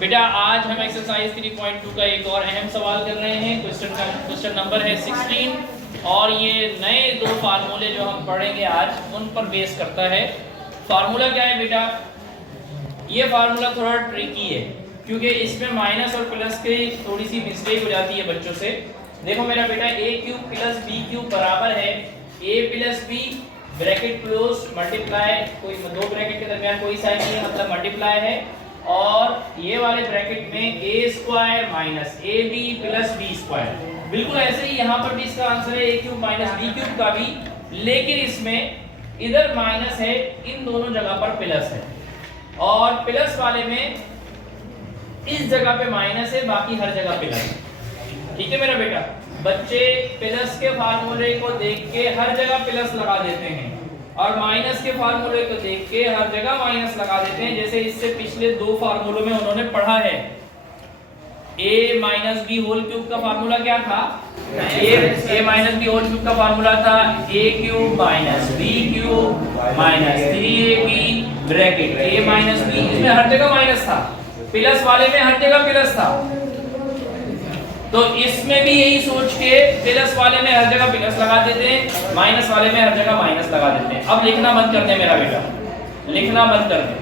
बेटा आज हम एक्सरसाइज 3.2 का एक और अहम सवाल कर रहे हैं। क्वेश्चन नंबर है 16 और ये नए दो फार्मूले जो हम पढ़ेंगे आज उन पर बेस करता है। फार्मूला क्या है बेटा? ये फार्मूला थोड़ा ट्रिकी है क्योंकि इसमें माइनस और प्लस की थोड़ी सी मिस्टेक हो जाती है बच्चों से। देखो मेरा बेटा a cube plus b cube बराबर है a plus b bracket close multiply, कोई दो ब्रैकेट के दरमियान कोई साइन नहीं है मतलब मल्टीप्लाई है, और ये वाले ब्रैकेट में a square minus ab plus b square. बिल्कुल ऐसे ही यहाँ पर भी इसका आंसर है a cube minus b cube का भी, लेकिन इसमें इधर माइनस है, इन दोनों जगह पर प्लस है, और प्लस वाले में इस जगह पे माइनस है, बाकी हर जगह प्लस है। ठीक है मेरा बेटा? बच्चे प्लस के फार्मूले को देख के हर जगह प्लस लगा देते हैं और माइनस के फार्मूले को देख के हर जगह माइनस लगा देते हैं। जैसे इससे पिछले दो फार्मूलों में उन्होंने पढ़ा है a minus B whole cube का फार्मूला क्या था? a minus B whole cube का फार्मूला था a cube minus b cube minus 3ab bracket a minus b। इसमें हर जगह माइनस था, प्लस वाले में हर जगह प्लस था, तो इसमें भी यही सोच के प्लस वाले में हर जगह प्लस लगा देते हैं, माइनस वाले में हर जगह माइनस लगा देते हैं। अब लिखना बंद कर दे मेरा बेटा, लिखना बंद कर दे।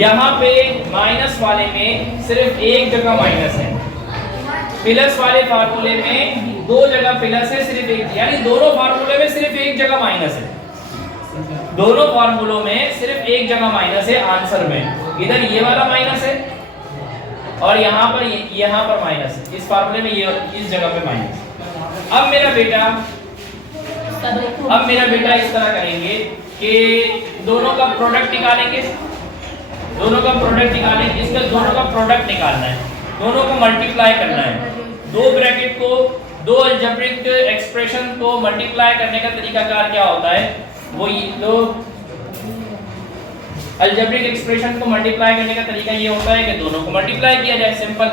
यहाँ पे माइनस वाले में सिर्फ एक जगह माइनस है, प्लस वाले फार्मूले में दो जगह प्लस है, सिर्फ एक, यानी दोनों फार्मूले में सिर्फ एक जगह माइनस है, दोनों फार्मूलों में सिर्फ एक जगह माइनस है आंसर में। इधर ये वाला माइनस है और यहाँ पर माइनस है, इस फार्मूले में ये इस जगह पे माइनस। अब मेरा बेटा इस तरह करेंगे कि दोनों का प्रोडक्ट निकालेंगे, इसका दोनों का प्रोडक्ट निकालना है, दोनों को मल्टीप्लाई करना है। दो ब्रैकेट को, दो अलजेब्रिक एक्सप्रेशन को मल्टीप्लाई करने का तरीकाकार क्या होता है? वो दो अलजेब्रिक एक्सप्रेशन को मल्टीप्लाई करने का तरीका ये होता है कि दोनों को मल्टीप्लाई किया जाए, सिंपल।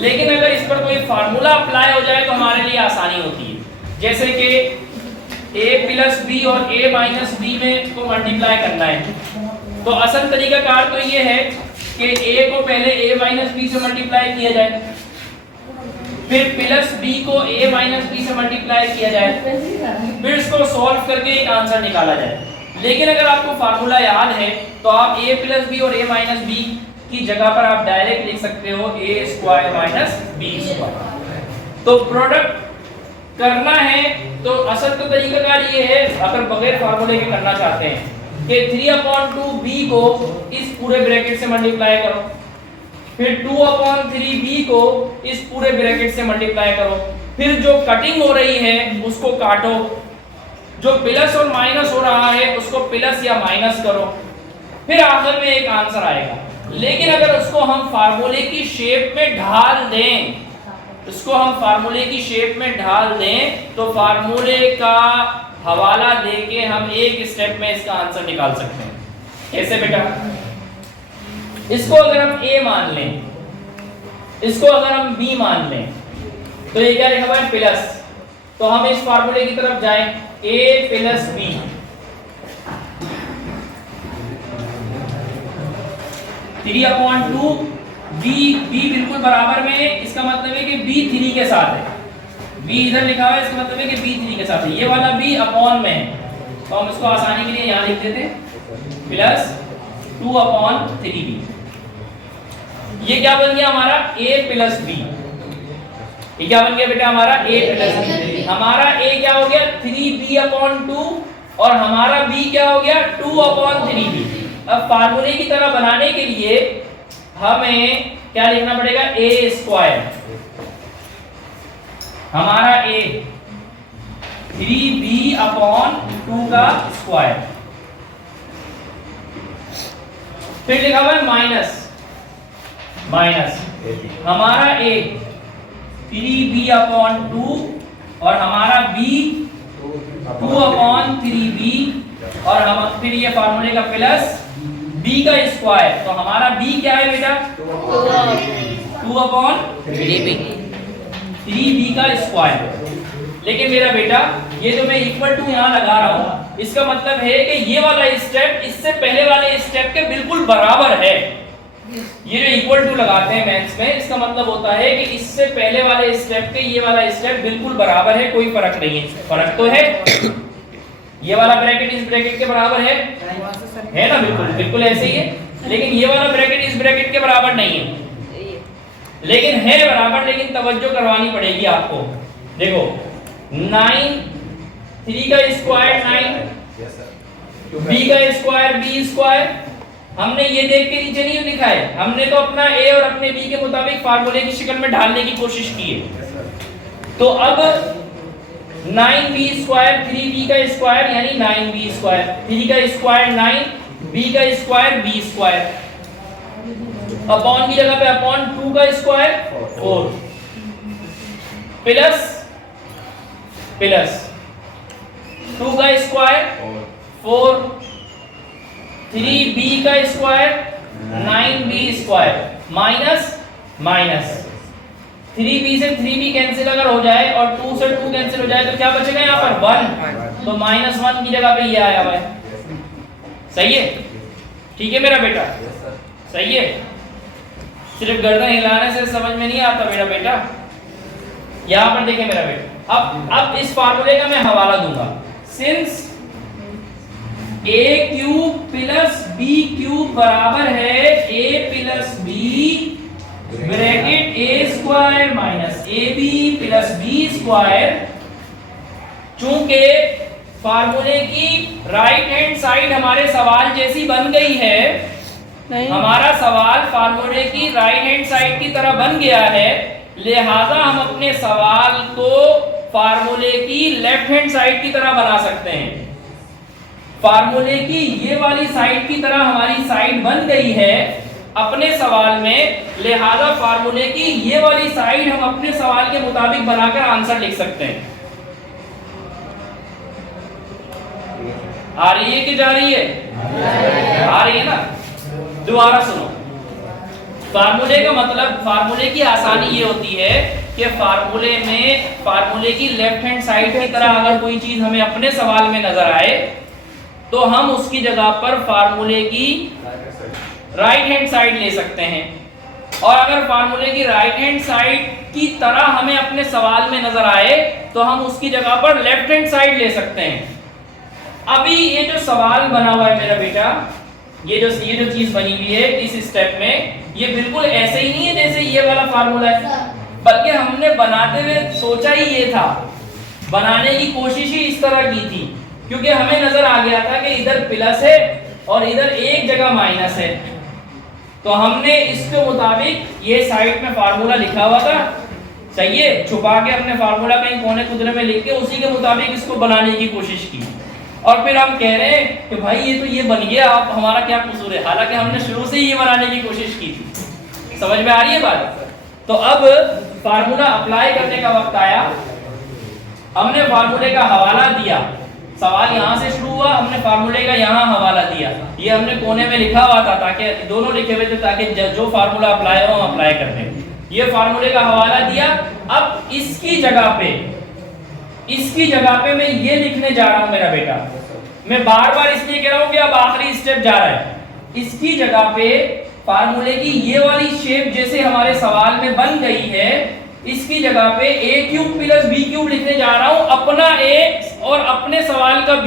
लेकिन अगर इस पर कोई फार्मूला अप्लाई हो जाए तो हमारे लिए आसानी होती है। जैसे कि a प्लस b और a माइनस b में को मल्टीप्लाई करना है, तो असल तरीकाकार तो ये है कि a को पहले a माइनस b से मल्टीप्लाई किया जाए, फिर प्लस b को a माइनस b से मल्टीप्लाई किया जाए, फिर इसको सॉल्व करके एक आंसर निकाला जाए। लेकिन अगर आपको फार्मूला याद है तो आप a प्लस b और a माइनस b की जगह पर आप डायरेक्ट लिख सकते हो a square minus b square. तो प्रोडक्ट करना है तो असल तो तरीकाकार ये है, अगर बगैर फार्मूले के करना चाहते हैं, कि 3/2b को इस पूरे ब्रैकेट से मल्टीप्लाई करो, फिर 2/3b को इस पूरे ब्रैकेट से मल्टीप्लाई करो, फिर जो कटिंग हो रही है उसको काटो, जो प्लस और माइनस हो रहा है उसको प्लस या माइनस करो, फिर आखिर में एक आंसर आएगा। लेकिन अगर उसको हम फार्मूले की शेप में ढाल दें, तो फार्मूले का हवाला देके हम एक स्टेप में इसका आंसर निकाल सकते हैं। कैसे बेटा? इसको अगर हम a मान लें, इसको अगर हम b मान लें, तो ये क्या लिखा हुआ है? प्लस। तो हम इस फार्मूले की तरफ जाएं, a plus b, three upon two b बिल्कुल बराबर में है, इसका मतलब है कि b 3 के साथ है, b इधर लिखा हुआ है, इसका मतलब है कि b 3 के साथ है। ये वाला b अपॉन में है, तो हम इसको आसानी के लिए यहाँ लिख देते हैं प्लस 2/3b। ये क्या बन गया हमारा? a plus b। ये क्या बन गया बेटा हमारा? a plus b। हमारा a क्या हो गया? 3b/2 और हमारा b क्या हो गया? 2/3b। अब फार्मूले की तरह बनाने के लिए हमें क्या लिखना पड़ेगा? a स्क्वायर, हमारा a 3b/2 का स्क्वायर, फिर लिखा हुआ है माइनस हमारा a 3b/2 और हमारा b 2/3b, और हम फिर ये फार्मूले का प्लस b का स्क्वायर, तो हमारा b क्या है बेटा? 2/3b का स्क्वायर। लेकिन मेरा बेटा ये जो मैं इक्वल टू यहाँ लगा रहा हूँ, इसका मतलब है कि ये वाला स्टेप इससे पहले वाले स्टेप के बिल्कुल बराबर है। ये जो इक्वल टू लगाते हैं मैथ्स में, इसका मतलब होता है कि इससे पहले वाले स्टेप के ये वाला स्टेप बिल्कुल बराबर है, कोई फर्क नहीं है। फर्क तो है, ये वाला ब्रैकेट इस ब्रैकेट के बराबर है ना, बिल्कुल बिल्कुल ऐसे ही है। लेकिन ये वाला ब्रैकेट इस ब्रैकेट के बराबर नहीं है, लेकिन है बराबर। लेकिन तवज्जो करवानी पड़ेगी आपको। देखो 9, 3 का स्क्वायर 9, b का स्क्वायर b स्क्वायर। हमने ये देख के नीचे नहीं लिखा है, हमने तो अपना a और अपने b के मुताबिक फार्मूले की शक्ल में ढालने की कोशिश की है। तो अब 9b स्क्वायर 3b का स्क्वायर यानी 9b स्क्वायर, 3 का स्क्वायर 9, b का स्क्वायर b स्क्वायर, अपॉन की जगह पे अपॉन 2 का स्क्वायर 4 प्लस 2 का स्क्वायर 4, 3b का square 9b square minus 3b से 3b कैंसिल अगर हो जाए और 2 से 2 कैंसिल हो जाए तो क्या बचेगा यहाँ पर 1, तो -1 की जगह पे ये आया हुआ है। सही है, ठीक है मेरा बेटा, सही है। सिर्फ गर्दन हिलाने से समझ में नहीं आता मेरा बेटा। यहाँ पर देखें मेरा बेटा, अब इस फार्मूले का मैं हवाला दूंगा। Since a cube plus b cube बराबर है a plus b bracket a square minus ab plus b square, चूंकि फार्मूले की राइट हैंड साइड हमारे सवाल जैसी बन गई है, हमारा सवाल फार्मूले की राइट हैंड साइड की तरह बन गया है, लिहाजा हम अपने सवाल को फार्मूले की लेफ्ट हैंड साइड की तरह बना सकते हैं। फार्मूले की ये वाली साइड की तरह हमारी साइड बन गई है अपने सवाल में, लिहाजा फार्मूले की ये वाली साइड हम अपने सवाल के मुताबिक बनाकर आंसर लिख सकते हैं। आ रही है कि जा रही है? आ रही है ना। दोबारा सुनो, फार्मूले का मतलब, फार्मूले की आसानी ये होती है कि फार्मूले में फार्मूले की लेफ्ट हैंड साइड की तरह अगर कोई चीज हमें अपने सवाल में नजर आए तो हम उसकी जगह पर फार्मूले की राइट हैंड साइड ले सकते हैं, और अगर फार्मूले की राइट हैंड साइड की तरह हमें अपने सवाल में नजर आए तो हम उसकी जगह पर लेफ्ट हैंड साइड ले सकते हैं। अभी ये जो सवाल बना हुआ है मेरा बेटा, ये जो चीज बनी हुई है इस स्टेप में, ये बिल्कुल ऐसे ही नहीं है जैसे ये वाला फार्मूला है, बल्कि हमने बनाते हुए सोचा ही ये था, बनाने की कोशिश ही इस तरह की थी, क्योंकि हमें नजर आ गया था कि इधर प्लस है और इधर एक जगह माइनस है, तो हमने इसके मुताबिक ये साइड में फार्मूला लिखा हुआ था, सही है, छुपा के अपने फार्मूला कहीं कोने कुदरे में लिख के उसी के मुताबिक इसको बनाने की कोशिश की, और फिर हम कह रहे हैं कि भाई ये तो ये बन गया, आप हमारा क्या कसूर है, हालांकि हमने शुरू से ही ये बनाने की कोशिश की थी। समझ में आ रही है बात? तो अब फार्मूला अप्लाई करने का वक्त आया, हमने फार्मूले का हवाला दिया, सवाल यहाँ से शुरू हुआ, हमने फार्मूले का यहाँ हवाला दिया, ये हमने कोने में लिखा हुआ था ताकि दोनों लिखे हुए थे ताकि जो फार्मूला अप्लाई हो हम अप्लाई कर दें। ये फार्मूले का हवाला दिया। अब इसकी जगह पे मैं ये लिखने जा रहा हूं मेरा बेटा, मैं बार बार इसलिए कह रहा हूं कि अब आखिरी स्टेप जा रहा है। इसकी जगह पे फार्मूले की ये वाली शेप जैसे हमारे सवाल में बन गई है, इसकी जगह पे a cube plus b cube लिखने जा रहा हूं, अपना a और अपने सवाल का b।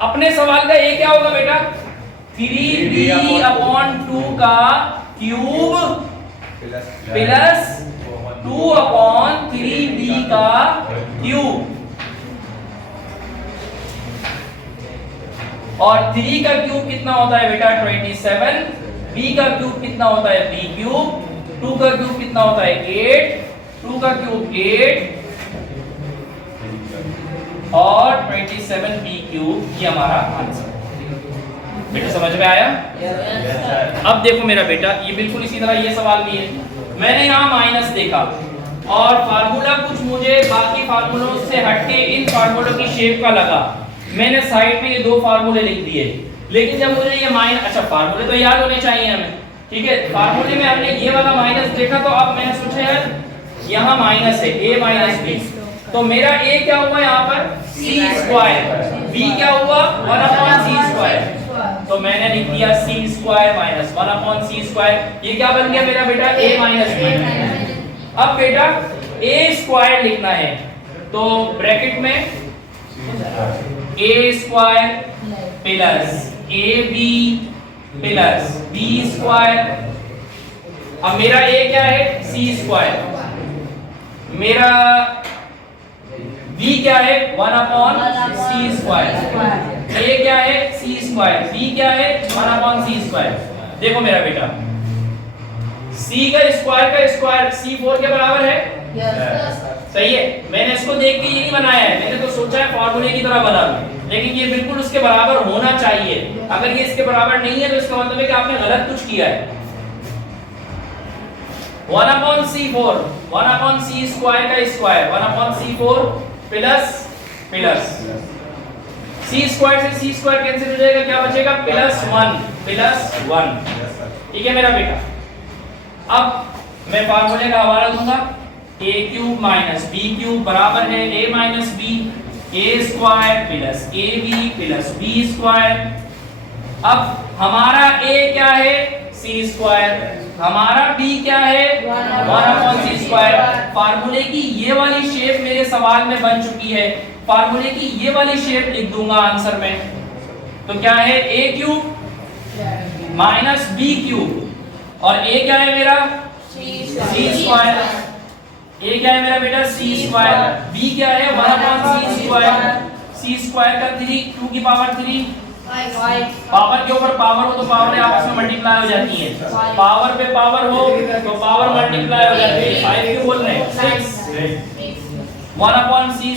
अपने सवाल का a क्या होगा बेटा? 3b अपॉन 2 का क्यूब प्लस 2 अपॉन 3b का क्यूब, और 3 का क्यूब कितना होता है बेटा? 27। b का क्यूब कितना होता है? b cube. 2 का क्यूब कितना होता है? 8। 2 का क्यूब 8 और 27b क्यूब, ये हमारा आंसर। बेटा समझ में आया? अब देखो मेरा बेटा, ये बिल्कुल इसी तरह ये सवाल भी है। मैंने यहाँ माइनस देखा और फार्मूला कुछ मुझे बाकी फार्मूलों से हटके इन फार्मूलों की शेप का लगा, मैंने साइड में ये दो फार्मूले लिख दिए। लेकिन जब मुझे ये माइनस, अच्छा फार्मूले तो याद होने चाहिए हमें, ठीक है, फार्मूले में हमने ये वाला माइनस देखा, तो अब मैंने सोचा यार यहाँ माइनस है, a माइनस b, तो मेरा a क्या हुआ यहाँ पर? c square. b क्या हुआ 1 अपॉन सी स्क्वायर, तो मैंने लिख दिया c स्क्वायर माइनस 1 अपॉन सी स्क्वायर। ये क्या बन गया मेरा बेटा a माइनस b। अब बेटा a स्क्वायर लिखना है तो ब्रैकेट में a square plus ab plus b square. अब मेरा a क्या है c स्क्वायर, मेरा b क्या है 1 अपॉन c स्क्वायर, a क्या है c स्क्वायर, b क्या है 1 अपॉन c स्क्वायर। देखो मेरा बेटा c का स्क्वायर c4 के बराबर है, सही है। मैंने इसको देख के ये नहीं बनाया है, मैंने तो सोचा है फार्मूले की तरह बना लूं, लेकिन ये बिल्कुल उसके बराबर होना चाहिए। अगर ये इसके बराबर नहीं है तो इसका मतलब है कि आपने गलत कुछ किया है। 1 upon c4 1 upon c square का square 1 upon c4 plus plus c square से c स्क्वायर कैंसिल हो जाएगा, क्या बचेगा प्लस 1। ठीक है मेरा बेटा। अब मैं फार्मूले का हवाला दूंगा, a cube minus b cube बराबर है a minus b, a square plus ab plus b square. अब हमारा a क्या है c स्क्वायर, हमारा b क्या है 1 अपॉन c स्क्वायर। फार्मूले की ये वाली शेप मेरे सवाल में बन चुकी है, फार्मूले की ये वाली शेप लिख दूंगा आंसर में। तो क्या है a cube minus b cube, और a क्या है मेरा c स्क्वायर, a क्या है मेरा बेटा c स्क्वायर, b क्या है 1 upon c square, c square का 3 2 की पावर 3, पावर के ऊपर पावर हो तो पावर आपस में मल्टीप्लाई हो जाती है, पावर पे पावर हो तो पावर मल्टीप्लाई हो जाती है। 5 क्यों बोल रहे हैं 6 1 अपॉन c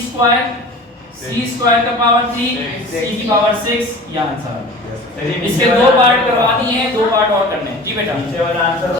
स्क्वायर का पावर 3 c की पावर 6, ये आंसर। इसके दो पार्ट करवानी है, दो पार्ट और करने हैं जी बेटा।